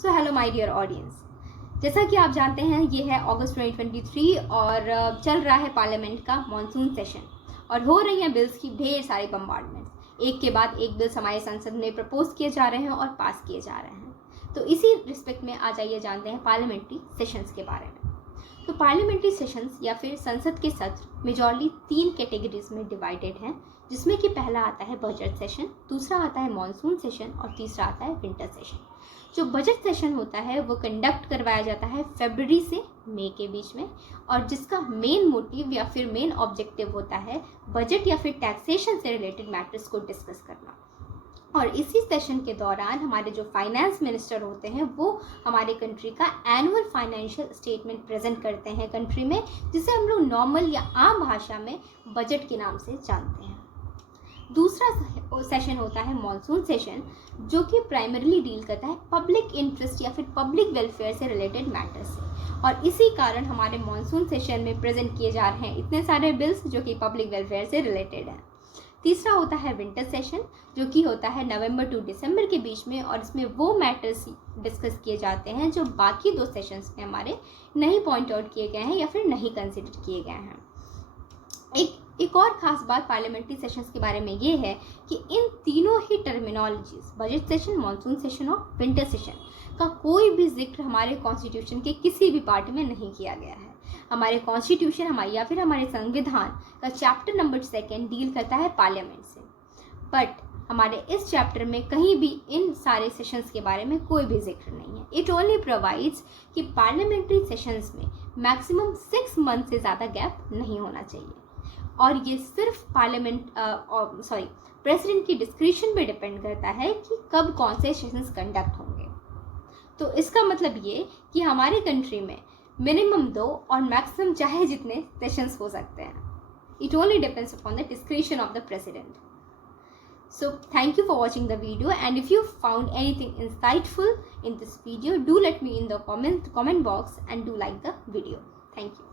So hello my dear audience, जैसा कि आप जानते हैं ये है अगस्त 2023 और चल रहा है पार्लियामेंट का मॉनसून सेशन और हो रही हैं बिल्स की ढेर सारी बम्बार्डमेंट्स। एक के बाद एक बिल्स हमारे संसद में प्रपोज किए जा रहे हैं और पास किए जा रहे हैं। तो इसी रिस्पेक्ट में आज आइए जानते हैं पार्लियामेंट्री सेशंस के बारे में। तो पार्लियामेंट्री सेशंस या फिर संसद के सत्र मेजॉरली 3 कैटेगरीज में डिवाइडेड हैं, जिसमें कि पहला आता है बजट सेशन, दूसरा आता है मॉनसून सेशन और तीसरा आता है विंटर सेशन। जो बजट सेशन होता है वो कंडक्ट करवाया जाता है फरवरी से मई के बीच में और जिसका मेन मोटिव या फिर मेन ऑब्जेक्टिव होता है बजट या फिर टैक्सेशन से रिलेटेड मैटर्स को डिस्कस करना। और इसी सेशन के दौरान हमारे जो फाइनेंस मिनिस्टर होते हैं वो हमारे कंट्री का एनुअल फाइनेंशियल स्टेटमेंट प्रेजेंट करते हैं कंट्री में, जिसे हम लोग नॉर्मल या आम भाषा में बजट के नाम से जानते हैं। दूसरा सेशन होता है मॉनसून सेशन, जो कि प्राइमरीली डील करता है पब्लिक इंटरेस्ट या फिर पब्लिक वेलफेयर से रिलेटेड मैटर्स से, और इसी कारण हमारे मॉनसून सेशन में प्रेजेंट किए जा रहे हैं इतने सारे बिल्स जो कि पब्लिक वेलफेयर से रिलेटेड हैं। तीसरा होता है विंटर सेशन, जो कि होता है नवंबर टू दिसंबर के बीच में, और इसमें वो मैटर्स डिस्कस किए जाते हैं जो बाकी 2 सेशंस में हमारे नहीं पॉइंट आउट किए गए हैं या फिर नहीं कंसिडर किए गए हैं। एक और ख़ास बात पार्लियामेंट्री सेशंस के बारे में ये है कि इन तीनों ही terminologies budget session, monsoon session और विंटर सेशन का कोई भी जिक्र हमारे कॉन्स्टिट्यूशन के किसी भी पार्ट में नहीं किया गया है। हमारे कॉन्स्टिट्यूशन हमारे संविधान का चैप्टर नंबर 2 डील करता है पार्लियामेंट से, बट हमारे इस चैप्टर में कहीं भी इन सारे सेशंस के बारे में कोई भी जिक्र नहीं है। इट ओनली प्रोवाइड्स कि पार्लियामेंट्री सेशंस में मैक्सिमम 6 मंथ से ज़्यादा गैप नहीं होना चाहिए, और ये सिर्फ प्रेसिडेंट की डिस्क्रिप्शन पे डिपेंड करता है कि कब कौन से सेशंस कंडक्ट होंगे। तो इसका मतलब ये कि हमारे कंट्री में मिनिमम 2 और मैक्सिमम चाहे जितने सेशंस हो सकते हैं। It only depends upon the description of the president. So thank you for watching the video, and if you found anything insightful in this video, do let me in the comment box and do like the video. Thank you.